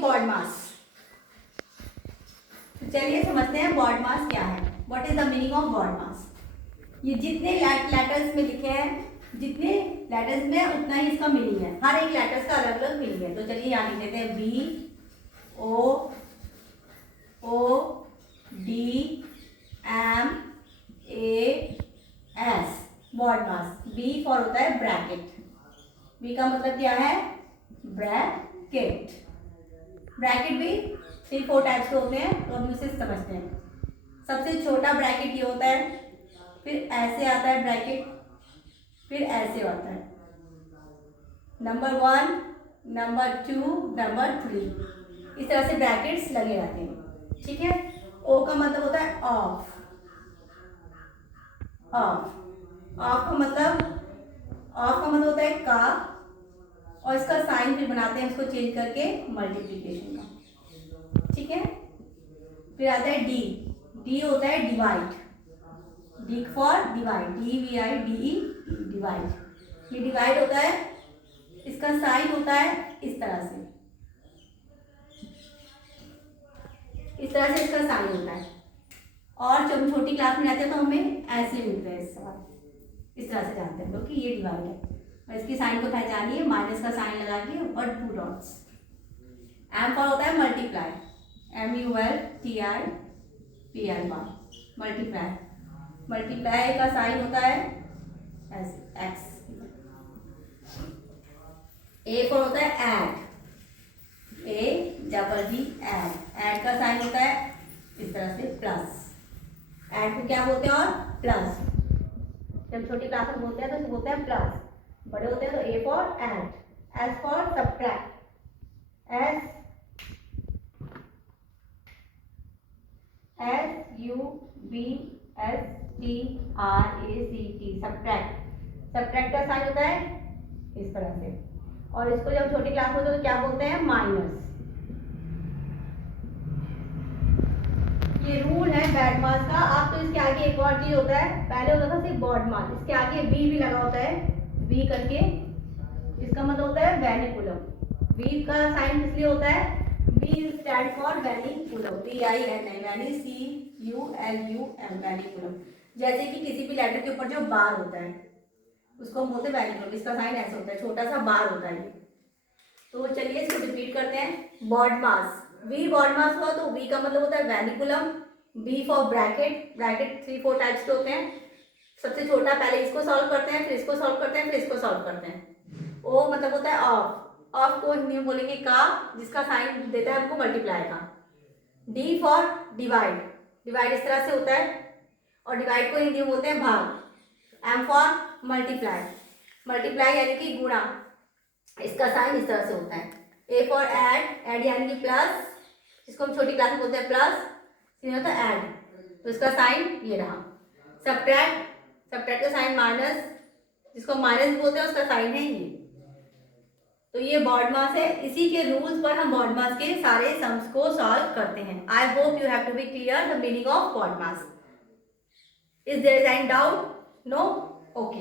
Baud मास। चलिए समझते हैं बॉड मास क्या है। What is the meaning of BODMAS. ये जितने लेटर्स में लिखे हैं, जितने लेटर्स में उतना ही इसका मीनिंग है। हर एक लेटर्स का अलग अलग मीनिंग है। तो चलिए यहाँ लिख लेते हैं B O O D M A S. BODMAS. B for होता है ब्रैकेट। बी का मतलब क्या है? ब्रैकेट। ब्रैकेट भी 3-4 टाइप्स के होते हैं, तो हम उसे समझते हैं। सबसे छोटा ब्रैकेट ये होता है, फिर ऐसे आता है ब्रैकेट, फिर ऐसे आता है। नंबर 1, नंबर 2, नंबर 3, इस तरह से ब्रैकेट्स लगे रहते हैं। ठीक है। ओ का मतलब होता है ऑफ। ऑफ का मतलब होता है का, और इसका साइन फिर बनाते हैं इसको चेंज करके मल्टीप्लिकेशन का। ठीक है। फिर आता है डी। डी होता है divide. D for divide, DVIDE, divide. ये डिवाइड होता है, इसका साइन होता है इस तरह से, इस तरह से इसका साइन होता है। और जब हम छोटी क्लास में जाते हैं तो हमें ऐसे मिलते हैं सवाल, इस तरह से जानते हैं लोग कि ये डिवाइड है। और इसकी साइन को पहचानिए, माइनस का साइन लगा के ऊपर 2 डॉट्स। एम फॉर होता है मल्टीप्लाई, MULTIPLY, मल्टीप्लाई। मल्टीप्लाई का साइन होता है एक्स। ए फॉर होता है ऐड, ADD ऐड। ऐड का साइन होता है इस तरह से प्लस। ऐड को क्या बोलते हैं? और प्लस। जब छोटी क्लास में बोलते हैं तो बोलते हैं प्लस, बड़े होते हैं तो A for add. S for subtract, SUBSTRACT, subtract. Subtract का साइन होता है इस तरह से। और इसको जब छोटी क्लास में होते तो क्या बोलते हैं? माइनस। ये रूल है बैड मास का। आप तो इसके आगे एक और चीज होता है, पहले होता था सिर्फ बॉड मास, इसके आगे वी भी लगा होता है, वी करके। इसका मतलब होता है वैनिकुलम। वी का साइन इसलिए होता है, वी स्टैंड फॉर वैनिकुलम, VINCULUM, वैनिकुलम। जैसे कि किसी भी लेटर के ऊपर जो बार होता है उसको हम बोलते हैं वैनिकुलम। इसका साइन ऐसा होता है, छोटा सा बार होता है ये। तो चलिए इसको रिपीट करते हैं। BODMAS, V BODMAS हुआ तो वी का मतलब होता है vinculum. B for bracket. Bracket 3-4 types के होते हैं। सबसे छोटा, पहले इसको सॉल्व करते हैं, फिर इसको सॉल्व करते हैं, फिर इसको सॉल्व करते हैं। ओ मतलब होता है ऑफ। ऑफ को हिंदी में बोलेंगे का, जिसका साइन देता है हमको मल्टीप्लाई का। D for divide. डिवाइड इस तरह से होता है, और डिवाइड को हिंदी में बोलते हैं भाग। M for multiply. मल्टीप्लाई यानी कि गुणा, इसका साइन इस तरह से होता है। A for add. ऐड यानी कि प्लस, इसको हम छोटी क्लास में बोलते हैं प्लस, सीधा होता है ऐड, तो इसका साइन ये रहा। सब्ट्रैक्ट। सब्ट्रैक्ट का साइन माइनस, जिसको माइनस बोलते हैं उसका साइन है ये। तो ये बॉड मास है। इसी के रूल्स पर हम बॉड मास के सारे सम्स को सॉल्व करते हैं। I hope you have to be clear the meaning of BODMAS. Is there any doubt? No? Okay.